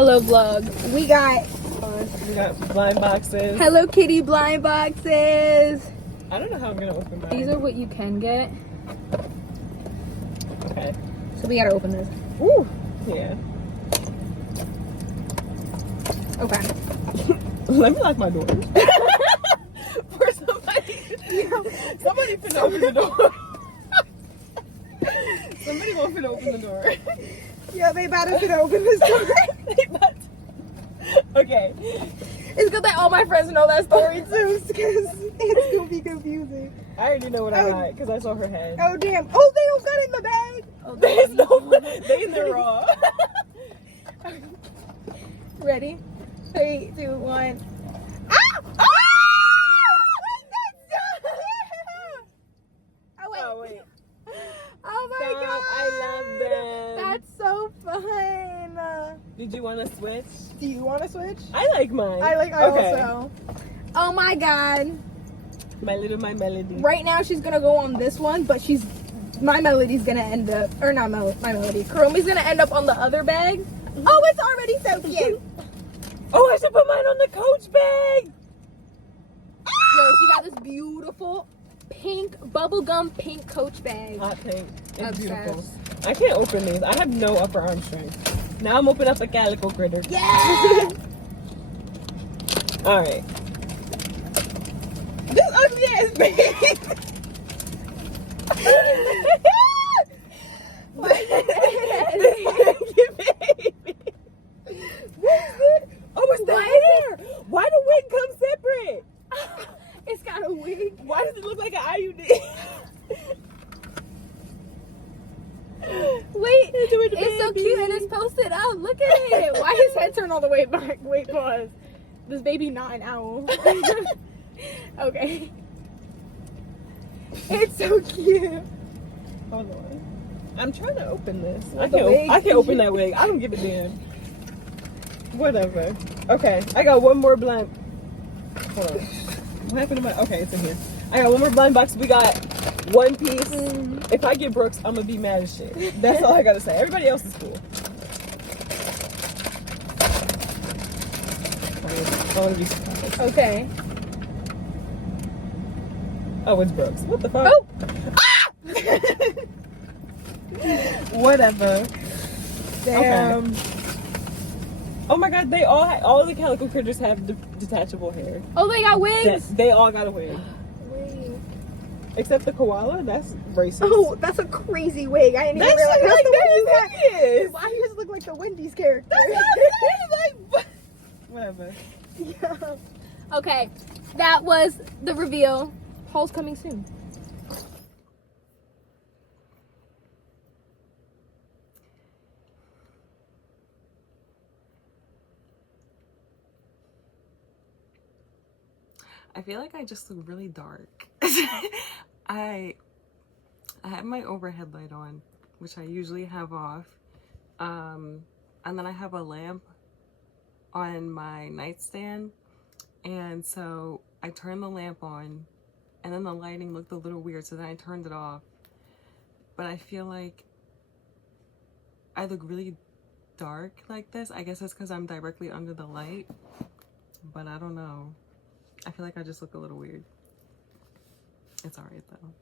Hello vlog. We got blind boxes. Hello Kitty blind boxes. I don't know how I'm gonna open mine. These are what you can get. Okay. So we gotta open this. Ooh. Yeah. Okay. Let me lock my door. For somebody. Somebody finna open the door. Somebody won't finna open the door. Yeah, they about to finna open this door. Okay. It's good that all my friends know that story too, because it's gonna be confusing. I already know what I got because I saw her head. Oh damn! Oh, they don't got it in the bag. Oh, they in there raw. Ready? 3, 2, 1. Ah! Ah! Oh wait. Oh my Stop. god! I love them. That's so fun. Did you want to switch? Do you want to switch? I like mine. I Okay. also. Oh my god! My melody. Right now she's gonna go on this one, but my melody's gonna end up, or not my melody. Kuromi's gonna end up on the other bag. Oh, it's already so cute. Oh, I should put mine on the Coach bag. Yo, she got this beautiful pink bubblegum pink Coach bag. Hot pink. It's Obsessed. beautiful. I can't open these. I have no upper arm strength. Now I'm opening up a calico critter. Yeah. All right. This ugly ass bag. Oh, it's the hair. Why the wig come separate? It's got a wig. Why does it look like an IUD? Wait, it's so cute and it's posted out. Look at it. Why his head turned all the way back? Wait, pause. This baby not an owl. Okay. It's so cute. Hold on. I'm trying to open this. I The wig? can't open that wig. I don't give a damn. Whatever. Okay, I got one more blind. Hold on. What happened to my? Okay, it's in here. I got one more blind box. We got One Piece. If I get Brooks, I'm gonna be mad as shit. That's all I gotta say. Everybody else is cool. I wanna be surprised. Okay. Oh, it's Brooks. What the fuck? Oh! Whatever. Damn. Okay. Oh my god, they all the calico critters have detachable hair. Oh, they got wigs? They all got a wig. Wait. Except the koala, that's racist. Oh, that's a crazy wig. I didn't even realize That's that's the one you got. serious. Why yours look like the Wendy's character? That's what I'm saying, like, whatever. Yeah. Okay, that was the reveal. Haul's coming soon. I feel like I just look really dark. I have my overhead light on, which I usually have off. And then I have a lamp on my nightstand. And so I turned the lamp on and then the lighting looked a little weird. So then I turned it off. But I feel like I look really dark like this. I guess it's because I'm directly under the light. But I don't know. I feel like I just look a little weird. It's alright though.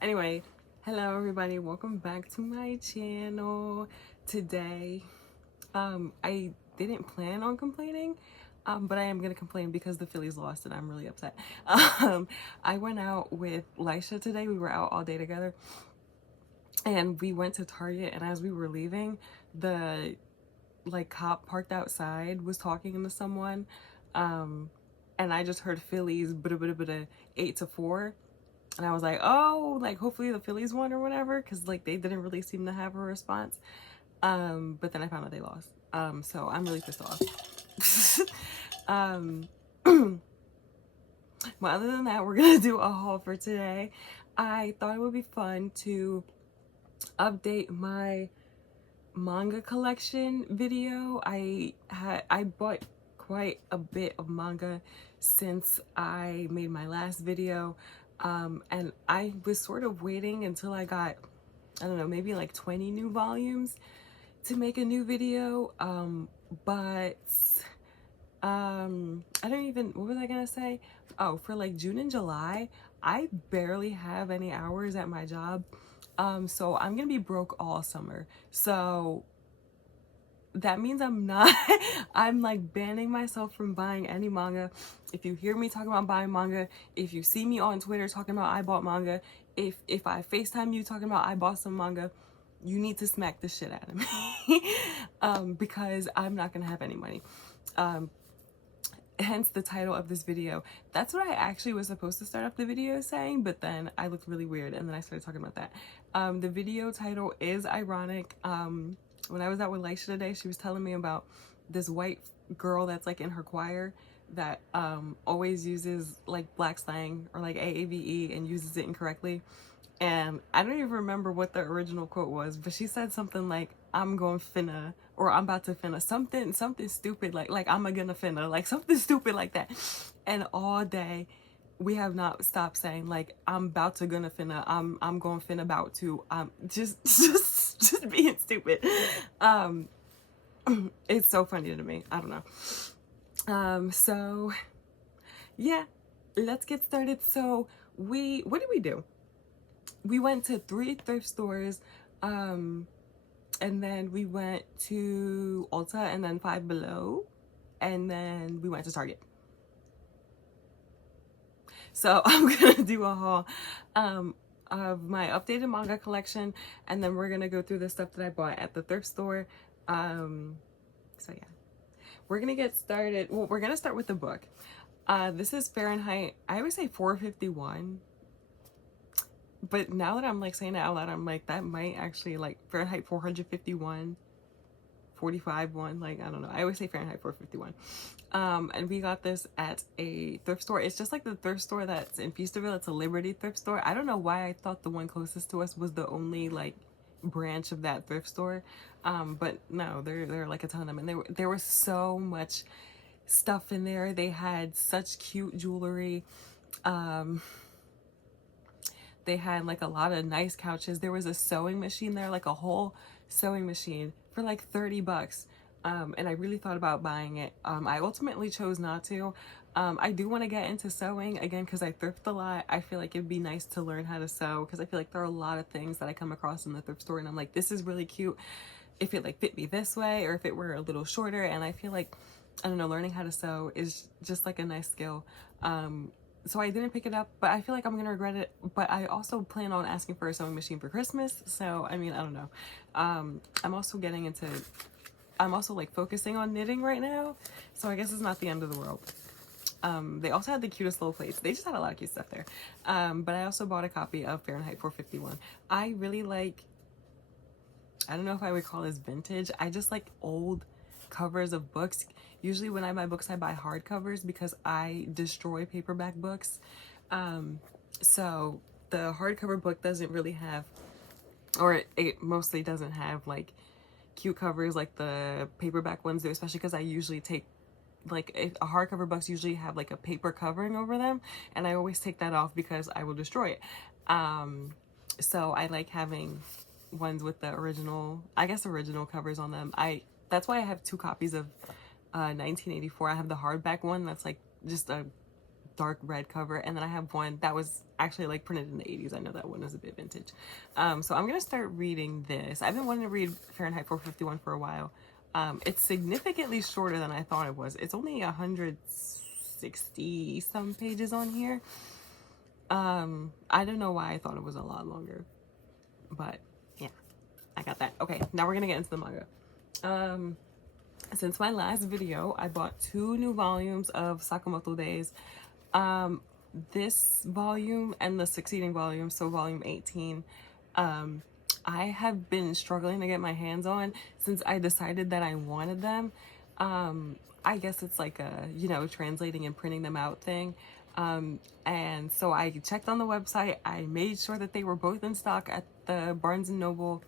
Anyway, hello everybody. Welcome back to my channel. Today, I didn't plan on complaining, but I am going to complain because the Phillies lost and I'm really upset. I went out with Lisha today. We were out all day together. And we went to Target, and as we were leaving, the cop parked outside was talking to someone. And I just heard Phillies 8-4, and I was like, oh, like hopefully the Phillies won or whatever, because like they didn't really seem to have a response. But then I found out they lost. So I'm really pissed off. But other than that, we're gonna do a haul for today. I thought it would be fun to update my manga collection video. I bought quite a bit of manga since I made my last video, and I was sort of waiting until I got, I don't know, maybe like 20 new volumes to make a new video, but I don't even, what was I gonna say? Oh, for like June and July, I barely have any hours at my job. So I'm gonna be broke all summer. So that means I'm not, I'm like banning myself from buying any manga. If you hear me talking about buying manga, if you see me on Twitter talking about I bought manga, if I FaceTime you talking about I bought some manga, you need to smack the shit out of me. Because I'm not gonna have any money. Hence the title of this video. That's what I actually was supposed to start off the video saying, but then I looked really weird and then I started talking about that. The video title is ironic. When I was out with Laisha today, she was telling me about this white girl that's like in her choir that always uses like black slang or like AAVE and uses it incorrectly. And I don't even remember what the original quote was, but she said something like, I'm going finna, or I'm about to finna, something stupid, like I'm gonna finna, like something stupid like that. And all day we have not stopped saying like, I'm about to gonna finna, I'm going finna about to, just being stupid. It's so funny to me. I don't know. So yeah, let's get started. So what did we do? We went to 3 thrift stores, and then we went to Ulta and then Five Below, and then we went to Target. So I'm gonna do a haul of my updated manga collection, and then we're gonna go through the stuff that I bought at the thrift store. So yeah, we're gonna get started. Well, we're gonna start with the book. This is Fahrenheit, I would say 451. But now that I'm like saying it out loud, I'm like, that might actually like Fahrenheit 451, 45 one, like, I don't know. I always say Fahrenheit 451. And we got this at a thrift store. It's just like the thrift store that's in Feasterville. It's a Liberty thrift store. I don't know why I thought the one closest to us was the only like branch of that thrift store. But no, there are like a ton of them. And there was so much stuff in there. They had such cute jewelry. They had like a lot of nice couches. There was a sewing machine there, like a whole sewing machine for like 30 bucks. And I really thought about buying it. I ultimately chose not to. I do want to get into sewing again because I thrift a lot. I feel like it'd be nice to learn how to sew because I feel like there are a lot of things that I come across in the thrift store and I'm like, this is really cute if it like fit me this way or if it were a little shorter. And I feel like, I don't know, learning how to sew is just like a nice skill. So I didn't pick it up, but I feel like I'm gonna regret it. But I also plan on asking for a sewing machine for Christmas. So, I mean, I don't know. I'm also like focusing on knitting right now. So I guess it's not the end of the world. They also had the cutest little plates. They just had a lot of cute stuff there. But I also bought a copy of Fahrenheit 451. I really like, I don't know if I would call this vintage. I just like old covers of books. Usually when I buy books, I buy hardcovers because I destroy paperback books. So the hardcover book doesn't really have, or it mostly doesn't have like cute covers like the paperback ones do, especially because I usually take like a hardcover books usually have like a paper covering over them, and I always take that off because I will destroy it. So I like having ones with the original, I guess original covers on them. That's why I have 2 copies of 1984. I have the hardback one that's like just a dark red cover, and then I have one that was actually like printed in the 80s. I know that one is a bit vintage. So I'm gonna start reading this. I've been wanting to read Fahrenheit 451 for a while. It's significantly shorter than I thought it was. It's only 160 some pages on here. I don't know why I thought it was a lot longer, but yeah, I got that. Okay, now we're gonna get into the manga. Since my last video, I bought 2 new volumes of Sakamoto Days. This volume and the succeeding volume, so volume 18, I have been struggling to get my hands on since I decided that I wanted them. I guess it's like a, you know, translating and printing them out thing. And so I checked on the website. I made sure that they were both in stock at the Barnes & Noble.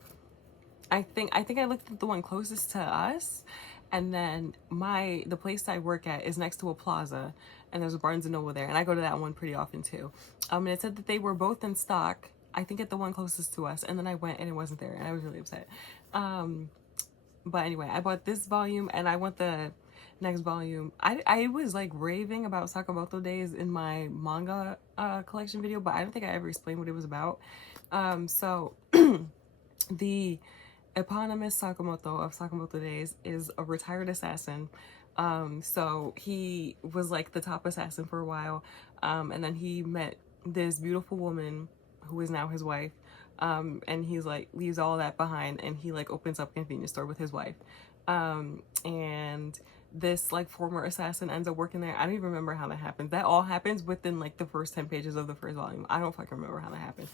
I think I looked at the one closest to us, and then the place I work at is next to a plaza, and there's a Barnes & Noble there, and I go to that one pretty often too. And it said that they were both in stock, I think at the one closest to us, and then I went and it wasn't there, and I was really upset. But anyway, I bought this volume and I want the next volume. I was like raving about Sakamoto Days in my manga collection video, but I don't think I ever explained what it was about. So the eponymous Sakamoto of Sakamoto Days is a retired assassin. So he was like the top assassin for a while, and then he met this beautiful woman who is now his wife, and he's like leaves all that behind, and he like opens up a convenience store with his wife, and this like former assassin ends up working there. I don't even remember how that happens. That all happens within like the first 10 pages of the first volume. I don't fucking remember how that happened.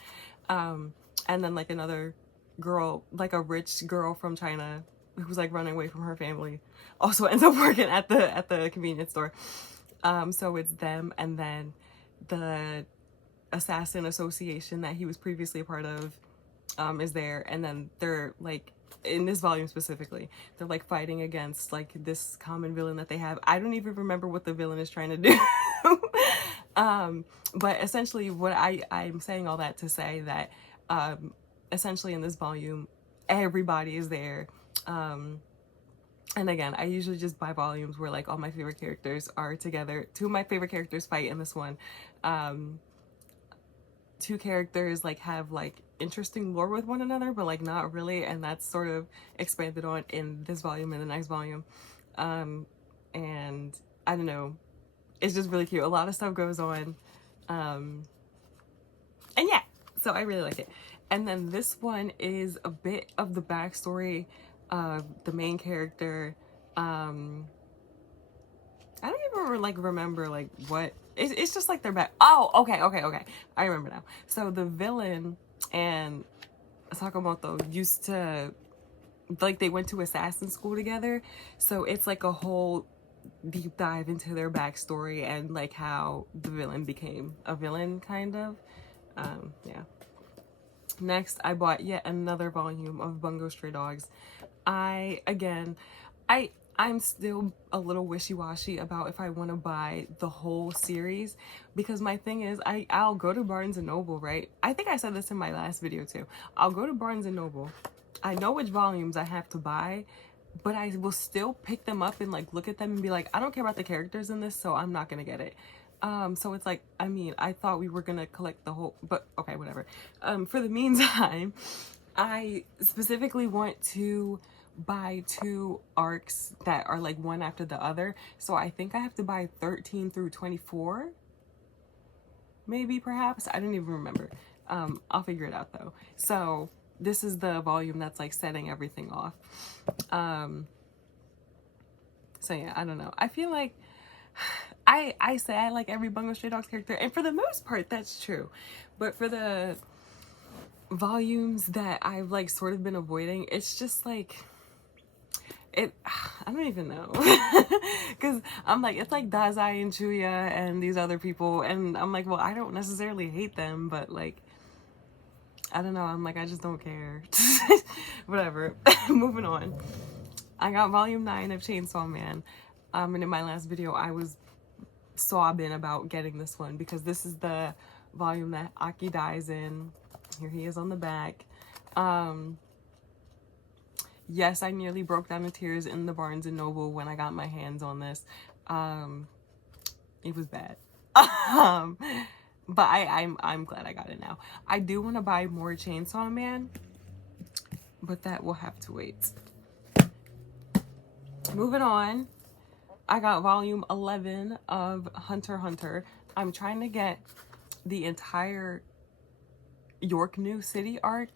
And then like another girl, like a rich girl from China who's like running away from her family, also ends up working at the convenience store. So it's them, and then the assassin association that he was previously a part of is there, and then they're like, in this volume specifically, they're like fighting against like this common villain that they have. I don't even remember what the villain is trying to do. But essentially what I'm saying all that to say that essentially in this volume everybody is there. And again, I usually just buy volumes where like all my favorite characters are together. Two of my favorite characters fight in this one. Two characters like have like interesting lore with one another, but like not really, and that's sort of expanded on in this volume and the next volume. And I don't know, it's just really cute. A lot of stuff goes on, and yeah, so I really like it. And then this one is a bit of the backstory of the main character. I don't even like remember like what it's just like their back. Oh, okay, I remember now. So the villain and Sakamoto used to like, they went to assassin school together, so it's like a whole deep dive into their backstory and like how the villain became a villain, kind of. Yeah. Next, I bought yet another volume of Bungo Stray Dogs. I'm still a little wishy-washy about if I want to buy the whole series, because my thing is I'll go to Barnes & Noble, right? I think I said this in my last video too. I'll go to Barnes & Noble. I know which volumes I have to buy, but I will still pick them up and like look at them and be like, I don't care about the characters in this, so I'm not gonna get it. So it's like, I mean, I thought we were gonna collect the whole, but okay, whatever. For the meantime, I specifically want to buy 2 arcs that are like one after the other, so I think I have to buy 13 through 24, maybe, perhaps, I don't even remember. I'll figure it out though. So this is the volume that's like setting everything off. So yeah, I don't know, I feel like I say I like every Bungo Stray Dogs character, and for the most part that's true, but for the volumes that I've like sort of been avoiding, it's just like I don't even know, because I'm like, it's like Dazai and Chuya and these other people, and I'm like, well, I don't necessarily hate them, but like, I don't know, I'm like, I just don't care. Whatever. Moving on. I got volume 9 of Chainsaw Man, and in my last video I was sobbing about getting this one because this is the volume that Aki dies in. Here he is on the back. Yes, I nearly broke down in tears in the Barnes & Noble when I got my hands on this. It was bad. But I'm glad I got it now. I do want to buy more Chainsaw Man, but that will have to wait. Moving on, I got volume 11 of Hunter x Hunter. I'm trying to get the entire York New City arc.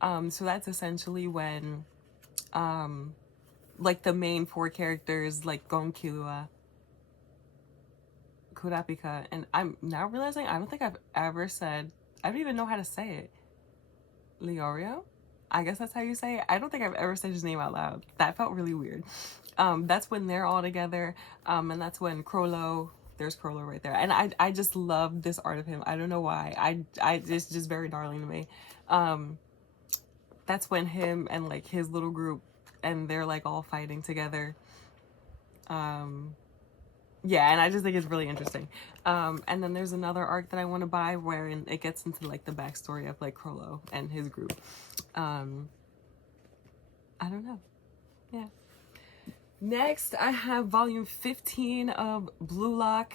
So that's essentially when like the main 4 characters, like Gonkilua, Kurapika, and I'm now realizing I don't think I've ever said, I don't even know how to say it, Leorio? I guess that's how you say it. I don't think I've ever said his name out loud. That felt really weird. That's when they're all together, and that's when Crollo, there's Crollo right there, and I just love this art of him. I don't know why. It's just very darling to me. That's when him and like his little group, and they're like all fighting together. Yeah, and I just think it's really interesting. And then there's another arc that I want to buy wherein it gets into like the backstory of like Crollo and his group. I don't know. Yeah. Next, I have volume 15 of Blue Lock.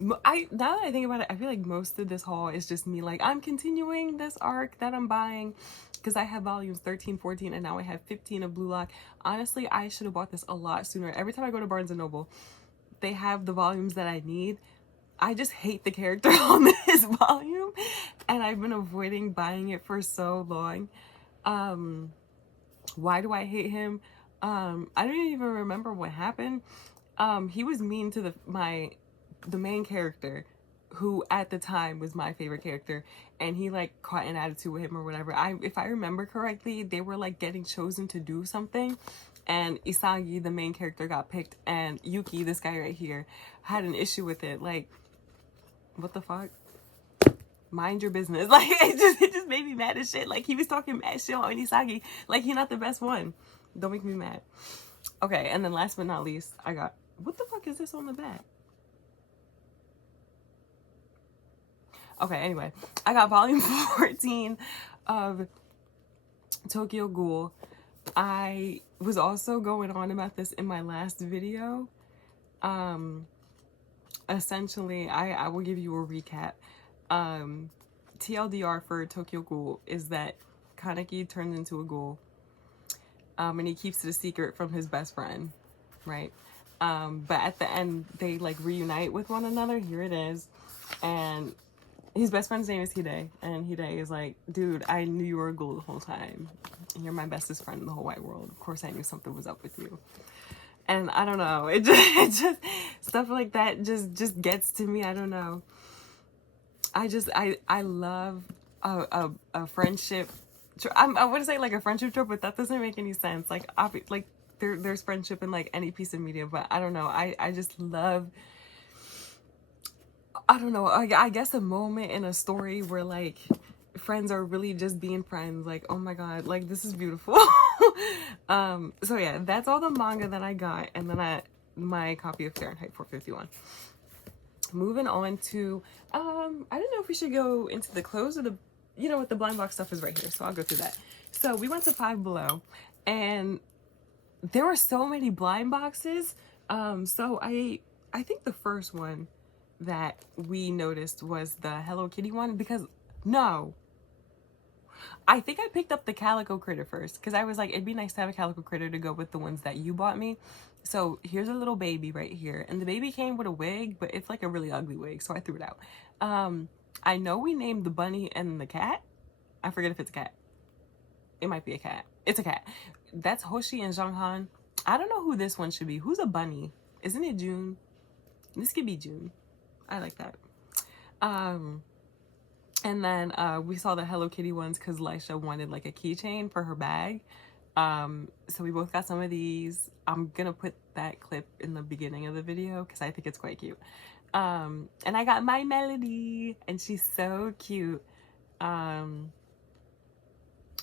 Now that I think about it, I feel like most of this haul is just me like, I'm continuing this arc that I'm buying because I have volumes 13, 14, and now I have 15 of Blue Lock. Honestly, I should have bought this a lot sooner. Every time I go to Barnes & Noble, they have the volumes that I need. I just hate the character on this volume, and I've been avoiding buying it for so long. Why do I hate him? I don't even remember what happened. He was mean to the main character, who at the time was my favorite character, and he like caught an attitude with him or whatever. If I remember correctly, they were like getting chosen to do something, and Isagi, the main character, got picked, and Yuki, this guy right here, had an issue with it. Like, what the fuck? Mind your business. Like, it just made me mad as shit. Like, he was talking mad shit on Isagi. Like, he's not the best one. Don't make me mad. Okay, and then last but not least, I got, what the fuck is this on the back? Okay, anyway, I got volume 14 of Tokyo Ghoul. I was also going on about this in my last video. Essentially, I will give you a recap. TLDR for Tokyo Ghoul is that Kaneki turns into a ghoul, and he keeps it a secret from his best friend, right? But at the end, they like reunite with one another. Here it is. And his best friend's name is Hide, and Hide is like, dude, I knew you were a ghoul the whole time. You're my bestest friend in the whole wide world. Of course I knew something was up with you. And I don't know, it just stuff like that just gets to me. I don't know. I love a friendship. I want to say like a friendship trope, but that doesn't make any sense. Like, there's friendship in like any piece of media, but I don't know. I just love, I don't know, I guess a moment in a story where like friends are really just being friends. Like, oh my god, like this is beautiful. So yeah, that's all the manga that I got, and then my copy of Fahrenheit 451. Moving on to I don't know if we should go into the clothes or the, you know what, the blind box stuff is right here, so I'll go through that. So we went to Five Below, and there were so many blind boxes. So I think the first one that we noticed was the Hello Kitty one, because no, I think I picked up the Calico Critter first, because I was like, it'd be nice to have a Calico Critter to go with the ones that you bought me. So here's a little baby right here, and the baby came with a wig, but it's like a really ugly wig, so I threw it out. I know we named the bunny and the cat. I forget if it's a cat. It might be a cat. It's a cat. That's Hoshi and Zhanghan. I don't know who this one should be. Who's a bunny? Isn't it June? This could be June. I like that. And then we saw the Hello Kitty ones because Lisha wanted like a keychain for her bag. So we both got some of these. I'm gonna put that clip in the beginning of the video because I think it's quite cute. And I got My Melody, and she's so cute. I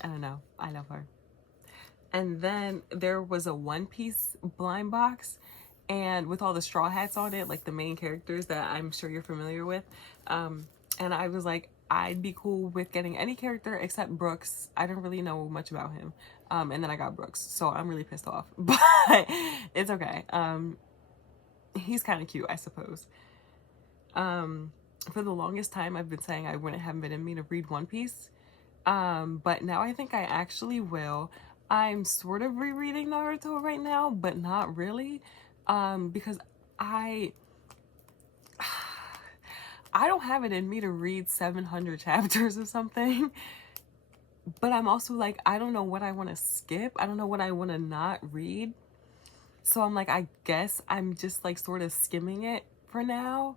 don't know, I love her. And then there was a One Piece blind box, and with all the straw hats on it, like the main characters that I'm sure you're familiar with. And I was like, I'd be cool with getting any character except Brooks. I don't really know much about him. And then I got Brooks, so I'm really pissed off, but it's okay. He's kind of cute, I suppose. For the longest time, I've been saying I wouldn't have been in me to read One Piece. But now I think I actually will. I'm sort of rereading Naruto right now, but not really. Because I don't have it in me to read 700 chapters or something. But I'm also like, I don't know what I want to skip. I don't know what I want to not read. So I'm like, I guess I'm just like sort of skimming it for now.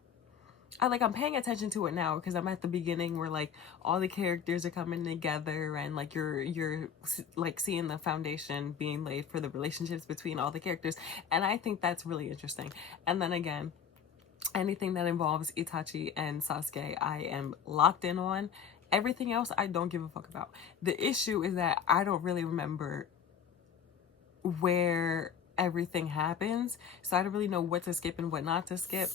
I'm paying attention to it now because I'm at the beginning where like all the characters are coming together, and like you're like seeing the foundation being laid for the relationships between all the characters. And I think that's really interesting. And then again, anything that involves Itachi and Sasuke, I am locked in on. Everything else, I don't give a fuck about. The issue is that I don't really remember where everything happens, so I don't really know what to skip and what not to skip.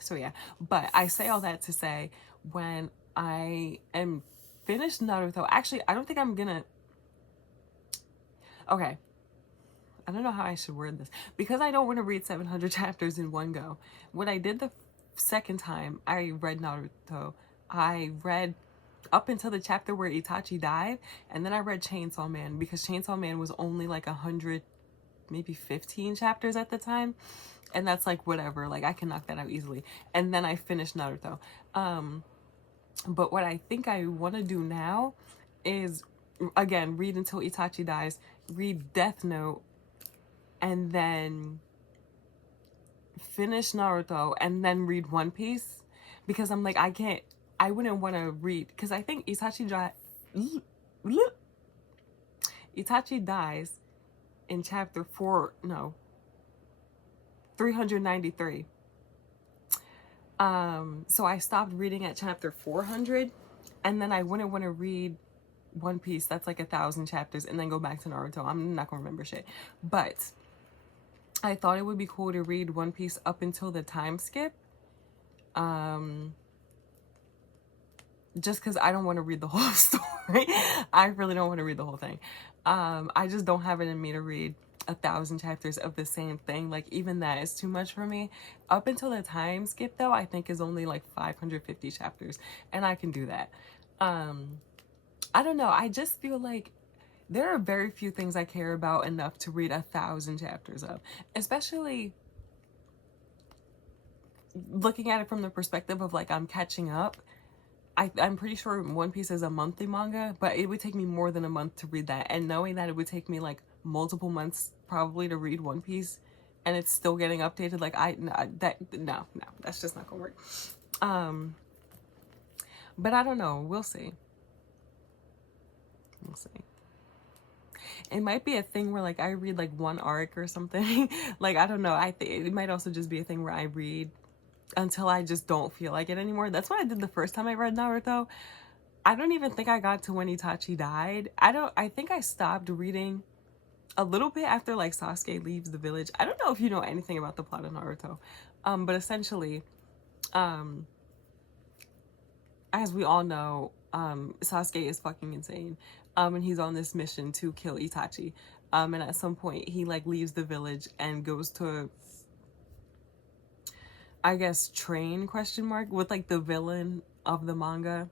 So yeah, but I say all that to say, when I am finished Naruto, actually, I don't think I'm gonna, Okay. I don't know how I should word this. Because I don't want to read 700 chapters in one go. What I did the second time I read Naruto, I read up until the chapter where Itachi died, and then I read Chainsaw Man, because Chainsaw Man was only like 100, maybe 15 chapters at the time, and that's like whatever, like I can knock that out easily. And then I finished Naruto. But what I think I want to do now is, again, read until Itachi dies, read Death Note, and then finish Naruto, and then read One Piece, because I'm like, I wouldn't want to read, because I think Itachi dies in chapter 393. So I stopped reading at chapter 400, and then I wouldn't want to read One Piece, that's like 1,000 chapters, and then go back to Naruto. I'm not gonna remember shit. But I thought it would be cool to read One Piece up until the time skip. Just because I don't want to read the whole story. I really don't want to read the whole thing. I just don't have it in me to read 1,000 chapters of the same thing. Like, even that is too much for me. Up until the time skip, though, I think is only like 550 chapters, and I can do that. I don't know. I just feel like there are very few things I care about enough to read 1,000 chapters of, especially looking at it from the perspective of like I'm catching up. I'm pretty sure One Piece is a monthly manga, but it would take me more than a month to read that. And knowing that it would take me like multiple months probably to read One Piece, and it's still getting updated, like no, that's just not gonna work. But I don't know. We'll see. We'll see. It might be a thing where like I read like one arc or something. Like, I don't know. I think it might also just be a thing where I read until I just don't feel like it anymore. That's what I did the first time I read Naruto. I don't even think I got to when Itachi died. I think I stopped reading a little bit after like Sasuke leaves the village. I don't know if you know anything about the plot of Naruto. But essentially, as we all know, Sasuke is fucking insane. And he's on this mission to kill Itachi. And at some point he like leaves the village and goes to, I guess, train with like the villain of the manga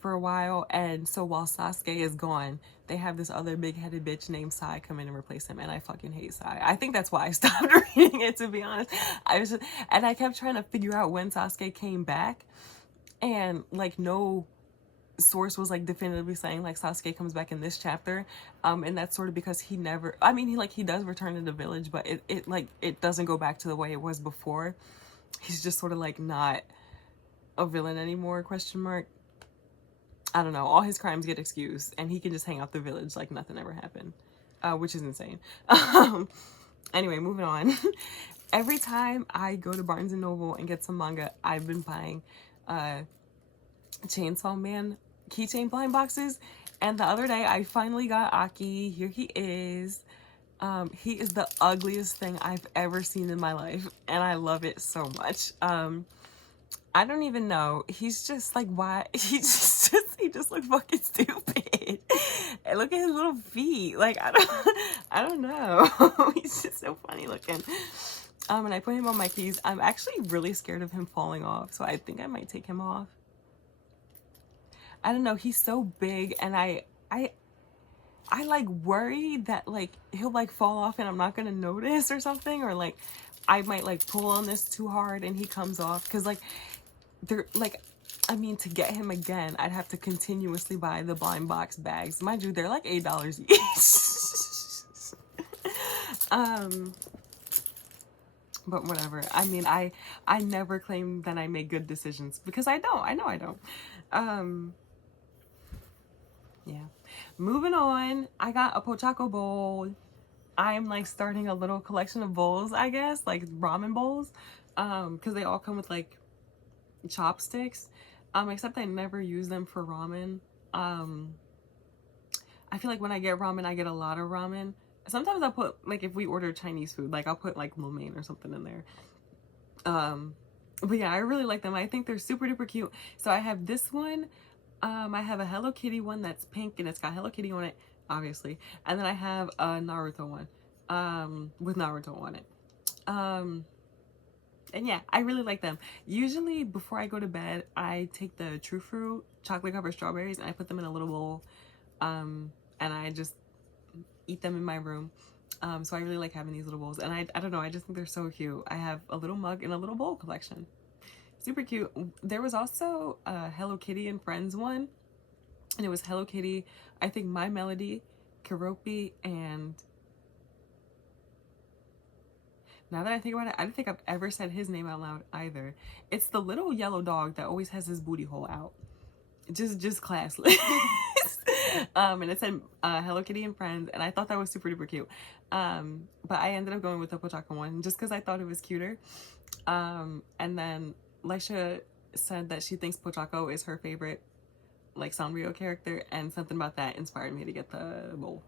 for a while. And so while Sasuke is gone, they have this other big-headed bitch named Sai come in and replace him, and I fucking hate Sai. I think that's why I stopped reading it, to be honest. And I kept trying to figure out when Sasuke came back, and like no source was like definitively saying like Sasuke comes back in this chapter, and that's sort of because he never, I mean, he does return to the village, but it doesn't go back to the way it was before. He's just sort of like not a villain anymore, question mark. I don't know, all his crimes get excused and he can just hang out the village like nothing ever happened, which is insane. Anyway, moving on. Every time I go to Barnes & Noble and get some manga, I've been buying Chainsaw Man keychain blind boxes, and the other day I finally got Aki. Here he is. He is the ugliest thing I've ever seen in my life, and I love it so much. I don't even know. He's just like, why? He just looks fucking stupid. And look at his little feet. Like, I don't know. He's just so funny looking. And I put him on my keys. I'm actually really scared of him falling off, so I think I might take him off. I don't know. He's so big, and I like worry that like he'll like fall off and I'm not gonna notice or something, or like I might like pull on this too hard and he comes off, because like they're like, I mean, to get him again I'd have to continuously buy the blind box bags. Mind you, they're like $8 each. But whatever. I mean, I never claim that I make good decisions, because I don't. I know I don't. Yeah. Moving on, I got a Pochaco bowl. I'm like starting a little collection of bowls, I guess, like ramen bowls, because they all come with like chopsticks, except I never use them for ramen. I feel like when I get ramen, I get a lot of ramen. Sometimes I'll put, like, if we order Chinese food, like I'll put like lo mein or something in there. But yeah, I really like them. I think they're super duper cute. So I have this one. I have a Hello Kitty one that's pink and it's got Hello Kitty on it. obviously. And then I have a Naruto one, with Naruto on it. And yeah, I really like them. Usually before I go to bed, I take the True Fruit chocolate covered strawberries and I put them in a little bowl. And I just eat them in my room. So I really like having these little bowls. And I don't know, I just think they're so cute. I have a little mug and a little bowl collection. Super cute. There was also a Hello Kitty and Friends one. And it was Hello Kitty, I think My Melody, Keroppi, and now that I think about it, I don't think I've ever said his name out loud either. It's the little yellow dog that always has his booty hole out. Just classless. And it said Hello Kitty and Friends, and I thought that was super duper cute. But I ended up going with the Pochaka one just because I thought it was cuter. And then Laisha said that she thinks Pochako is her favorite like Sanrio character, and something about that inspired me to get the bowl.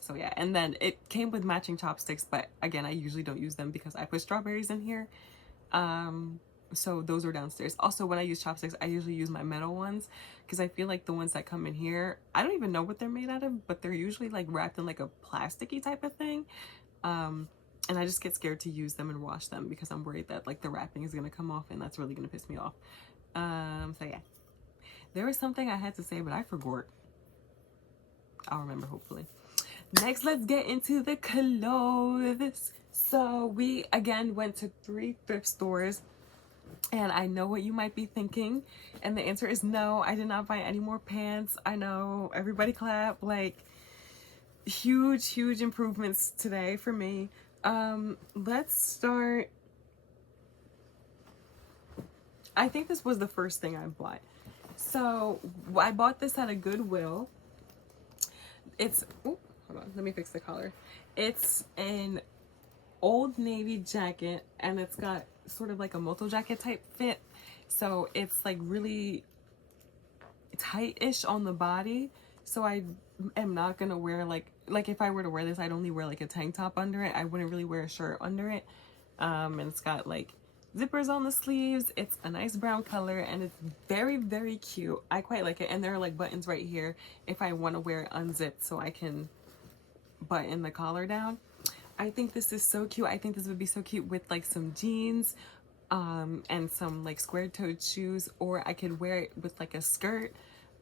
So yeah, and then it came with matching chopsticks, but again, I usually don't use them because I put strawberries in here. So those are downstairs. Also, when I use chopsticks, I usually use my metal ones because I feel like the ones that come in here, I don't even know what they're made out of, but they're usually like wrapped in like a plasticky type of thing. And I just get scared to use them and wash them because I'm worried that like the wrapping is gonna come off and that's really gonna piss me off. So yeah. There was something I had to say, but I forgot. I'll remember, hopefully. Next, let's get into the clothes. So we, again, went to 3 thrift stores. And I know what you might be thinking. And the answer is no, I did not buy any more pants. I know, everybody clap. Like, huge improvements today for me. Let's start. I think this was the first thing I bought. So I bought this at a Goodwill. It's, oh, hold on, let me fix the collar. It's an Old Navy jacket, and it's got sort of like a moto jacket type fit. So it's like really tight-ish on the body. So I am not gonna wear like if I were to wear this, I'd only wear like a tank top under it. I wouldn't really wear a shirt under it. And it's got like zippers on the sleeves. It's a nice brown color and it's very cute. I quite like it, and there are like buttons right here if I want to wear it unzipped so I can button the collar down. I think this is so cute. I think this would be so cute with like some jeans and some like square-toed shoes, or I could wear it with like a skirt,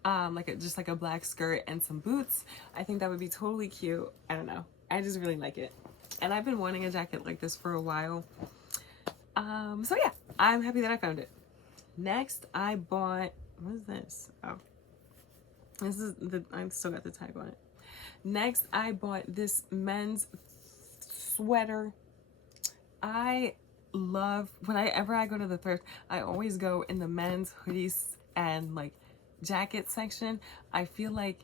just like a black skirt and some boots. I think that would be totally cute. I don't know, I just really like it, and I've been wanting a jacket like this for a while. So yeah, I'm happy that I found it. Next, I bought, what is this? Oh, this is I still got the tag on it. Next, I bought this men's sweater. I love, whenever I go to the thrift, I always go in the men's hoodies and like jacket section. I feel like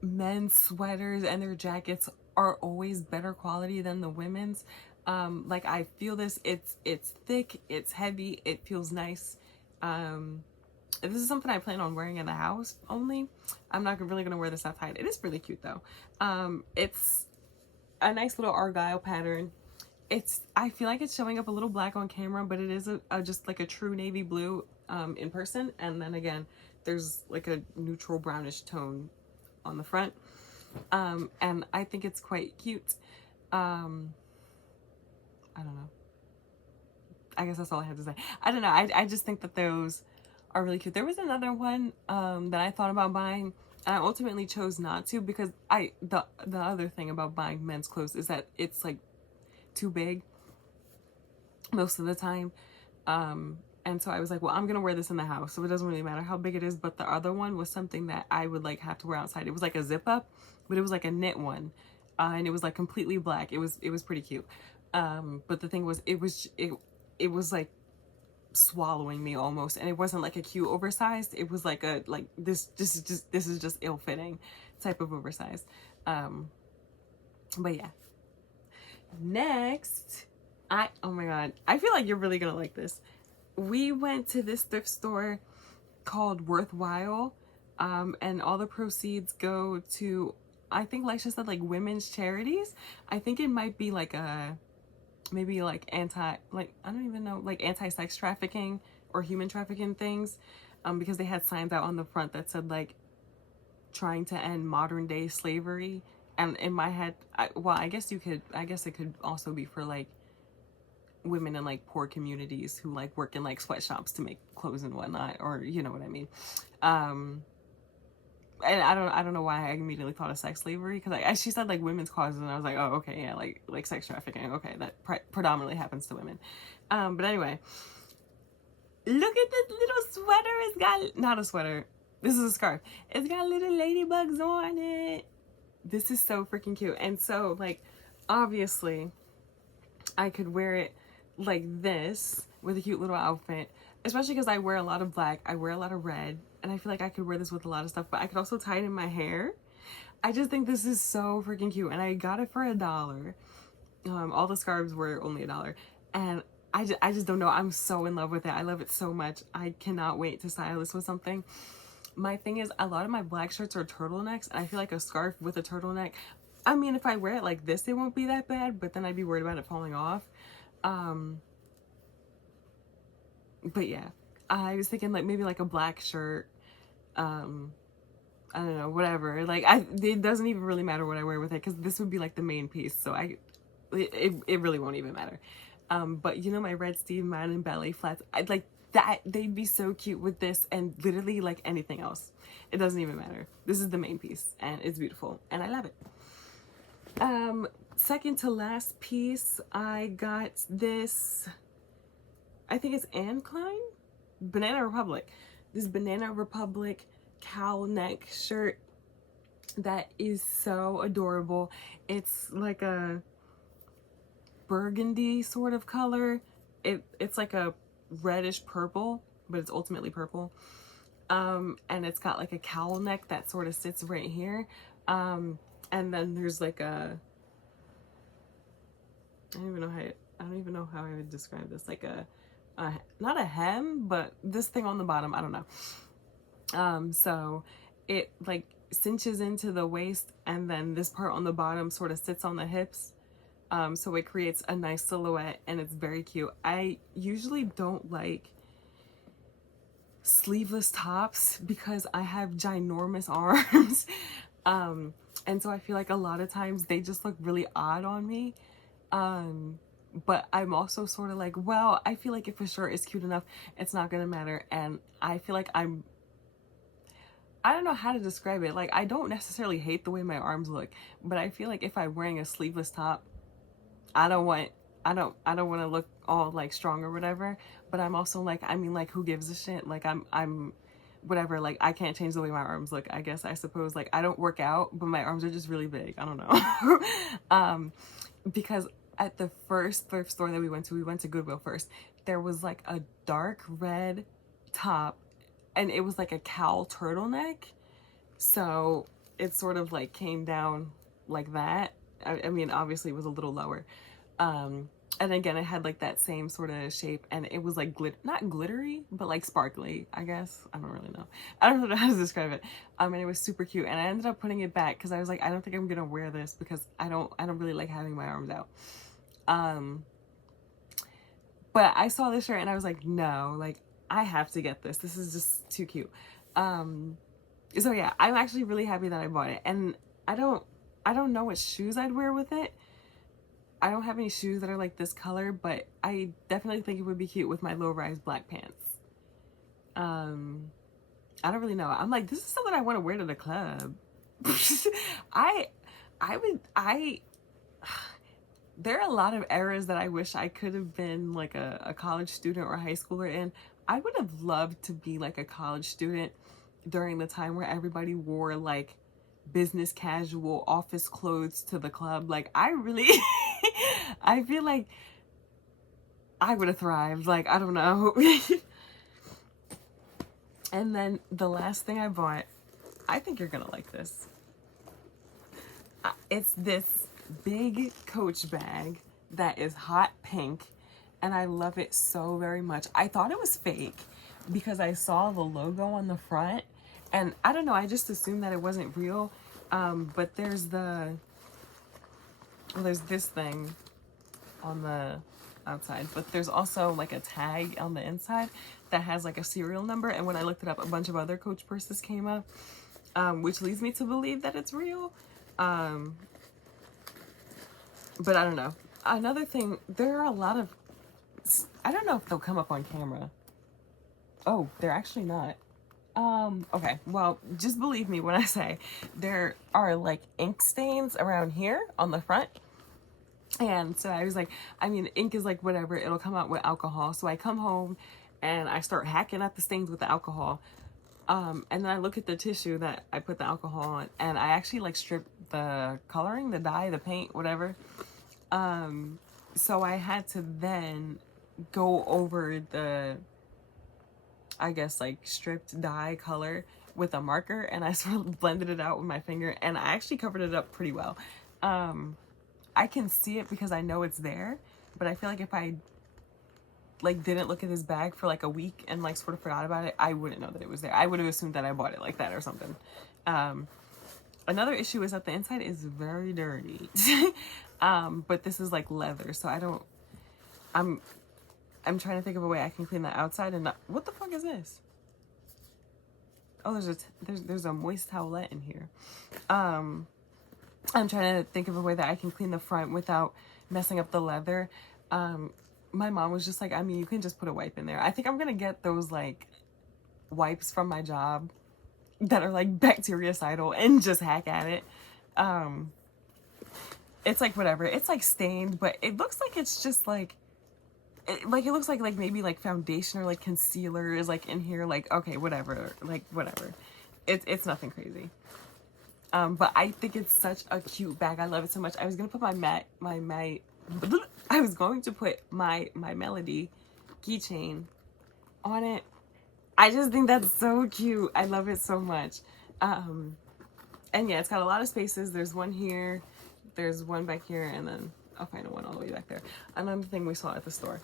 men's sweaters and their jackets are always better quality than the women's. Like I feel this, it's thick, it's heavy, it feels nice. This is something I plan on wearing in the house only. I'm not really gonna wear this outside. It is really cute though. It's a nice little argyle pattern. I feel like it's showing up a little black on camera, but it is just like a true navy blue in person, and then again there's like a neutral brownish tone on the front, and I think it's quite cute. I don't know. I guess that's all I have to say. I don't know. I just think that those are really cute. There was another one that I thought about buying, and I ultimately chose not to because the other thing about buying men's clothes is that it's like too big most of the time. And so I was like, well, I'm gonna wear this in the house, so it doesn't really matter how big it is. But the other one was something that I would like have to wear outside. It was like a zip up, but it was like a knit one, and it was like completely black. It was pretty cute. But the thing was, it was like swallowing me almost, and it wasn't like a cute oversized. It was like this is just ill-fitting type of oversized. But yeah. Next, oh my god, I feel like you're really gonna like this. We went to this thrift store called Worthwhile, and all the proceeds go to, I think Laisha said like women's charities. I think it might be like maybe like I don't even know, like anti-sex trafficking or human trafficking things, because they had signs out on the front that said like trying to end modern day slavery. And in my head, I guess it could also be for like women in like poor communities who like work in like sweatshops to make clothes and whatnot, or you know what I mean. And I don't know why I immediately thought of sex slavery, because she said like women's causes, and I was like, oh, okay, yeah, like sex trafficking, okay, that predominantly happens to women. But anyway, look at this little sweater. It's got, not a sweater, this is a scarf. It's got little ladybugs on it. This is so freaking cute. And so like obviously I could wear it like this with a cute little outfit, especially because I wear a lot of black, I wear a lot of red, and I feel like I could wear this with a lot of stuff, but I could also tie it in my hair. I just think this is so freaking cute, and I got it for $1. All the scarves were only $1, and I just don't know, I'm so in love with it. I love it so much. I cannot wait to style this with something. My thing is, a lot of my black shirts are turtlenecks, and I feel like a scarf with a turtleneck, I mean, if I wear it like this, it won't be that bad, but then I'd be worried about it falling off. But yeah, I was thinking like maybe like a black shirt, I don't know, whatever. Like it doesn't even really matter what I wear with it, because this would be like the main piece, so it really won't even matter. But you know, my red Steve Madden ballet flats, I'd like that, they'd be so cute with this and literally like anything else. It doesn't even matter. This is the main piece, and it's beautiful, and I love it. Second to last piece, I got this, I think it's Anne Klein? Banana Republic. This Banana Republic cowl neck shirt that is so adorable. It's like a burgundy sort of color. It's like a reddish purple, but it's ultimately purple. And it's got like a cowl neck that sort of sits right here. And then there's like a, I don't even know how I would describe this, like a not a hem, but this thing on the bottom, I don't know. So it like cinches into the waist, and then this part on the bottom sort of sits on the hips. So it creates a nice silhouette, and it's very cute. I usually don't like sleeveless tops because I have ginormous arms. And so I feel like a lot of times they just look really odd on me. But I'm also sort of like, well, I feel like if a shirt is cute enough, it's not gonna matter. And I feel like I don't know how to describe it. Like, I don't necessarily hate the way my arms look, but I feel like if I'm wearing a sleeveless top, I don't want to look all like strong or whatever. But I'm also like, I mean, like, who gives a shit? Like, I'm whatever. Like, I can't change the way my arms look, I guess, I suppose. Like, I don't work out, but my arms are just really big. I don't know. Because at the first thrift store that we went to Goodwill first, there was like a dark red top, and it was like a cowl turtleneck. So it sort of like came down like that. I mean, obviously it was a little lower. And again, it had like that same sort of shape, and it was like not glittery, but like sparkly, I guess. I don't really know. I don't know how to describe it. And it was super cute, and I ended up putting it back because I was like, I don't think I'm gonna wear this because I don't really like having my arms out. But I saw this shirt and I was like, no, like, I have to get this. This is just too cute. So yeah, I'm actually really happy that I bought it. And I don't know what shoes I'd wear with it. I don't have any shoes that are like this color, but I definitely think it would be cute with my low-rise black pants. I don't really know. I'm like, this is something I want to wear to the club. There are a lot of eras that I wish I could have been like a college student or a high schooler in. I would have loved to be like a college student during the time where everybody wore like business casual office clothes to the club. Like, I really, I feel like I would have thrived. Like, I don't know. And then the last thing I bought, I think you're gonna like this. It's this big Coach bag that is hot pink, and I love it so very much. I thought it was fake because I saw the logo on the front, and I don't know, I just assumed that it wasn't real. But there's this thing on the outside, but there's also like a tag on the inside that has like a serial number, and when I looked it up, a bunch of other Coach purses came up. which leads me to believe that it's real. But I don't know. Another thing, there are a lot of, I don't know if they'll come up on camera. Oh, they're actually not. Okay, well, just believe me when I say there are like ink stains around here on the front. And so I was like, I mean, ink is like whatever, it'll come out with alcohol. So I come home and I start hacking at the stains with the alcohol. And then I look at the tissue that I put the alcohol on, and I actually like strip the coloring, the dye, the paint, whatever. So I had to then go over the, I guess, like stripped dye color with a marker, and I sort of blended it out with my finger, and I actually covered it up pretty well. I can see it because I know it's there, but I feel like if I like didn't look at this bag for like a week and like sort of forgot about it, I wouldn't know that it was there. I would have assumed that I bought it like that or something. Another issue is that the inside is very dirty. But this is like leather, so I'm trying to think of a way I can clean the outside and not, what the fuck is this? Oh, there's a moist towelette in here. I'm trying to think of a way that I can clean the front without messing up the leather. My mom was just like, I mean, you can just put a wipe in there. I think I'm gonna get those like wipes from my job that are like bactericidal and just hack at it. It's like whatever. It's like stained, but it looks like it's just like, it looks like maybe like foundation or like concealer is like in here. Like, okay, whatever. Like whatever. It's nothing crazy. But I think it's such a cute bag. I love it so much. I was gonna put I was going to put my Melody keychain on it. I just think that's so cute. I love it so much. And yeah, it's got a lot of spaces. There's one here, there's one back here, and then I'll find one all the way back there. Another thing we saw at the store.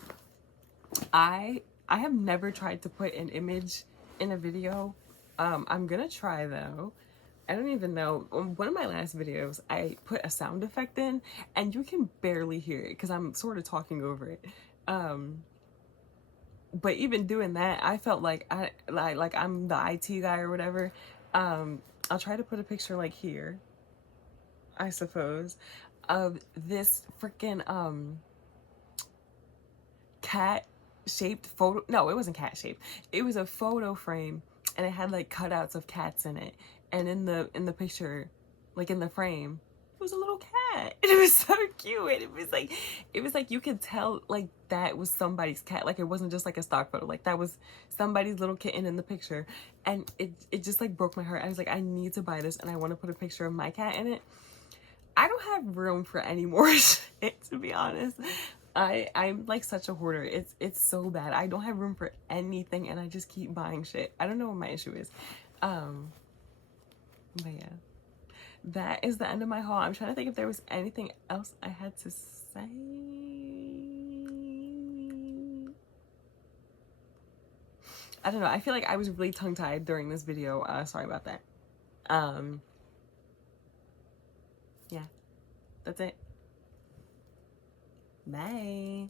I have never tried to put an image in a video. I'm gonna try though. I don't even know. On one of my last videos, I put a sound effect in, and you can barely hear it because I'm sort of talking over it. But even doing that, I felt like I'm the IT guy or whatever. I'll try to put a picture like here, I suppose, of this freaking cat-shaped photo. No, it wasn't cat-shaped. It was a photo frame, and it had like cutouts of cats in it. And in the picture, like in the frame, it was a little cat. And it was so cute. And it was like you could tell like that was somebody's cat. Like it wasn't just like a stock photo. Like that was somebody's little kitten in the picture. And it just like broke my heart. I was like, I need to buy this and I want to put a picture of my cat in it. I don't have room for any more shit, to be honest. I'm like such a hoarder. It's so bad. I don't have room for anything and I just keep buying shit. I don't know what my issue is. But yeah, that is the end of my haul. I'm trying to think if there was anything else I had to say. I don't know. I feel like I was really tongue-tied during this video. Sorry about that. Yeah, that's it. Bye.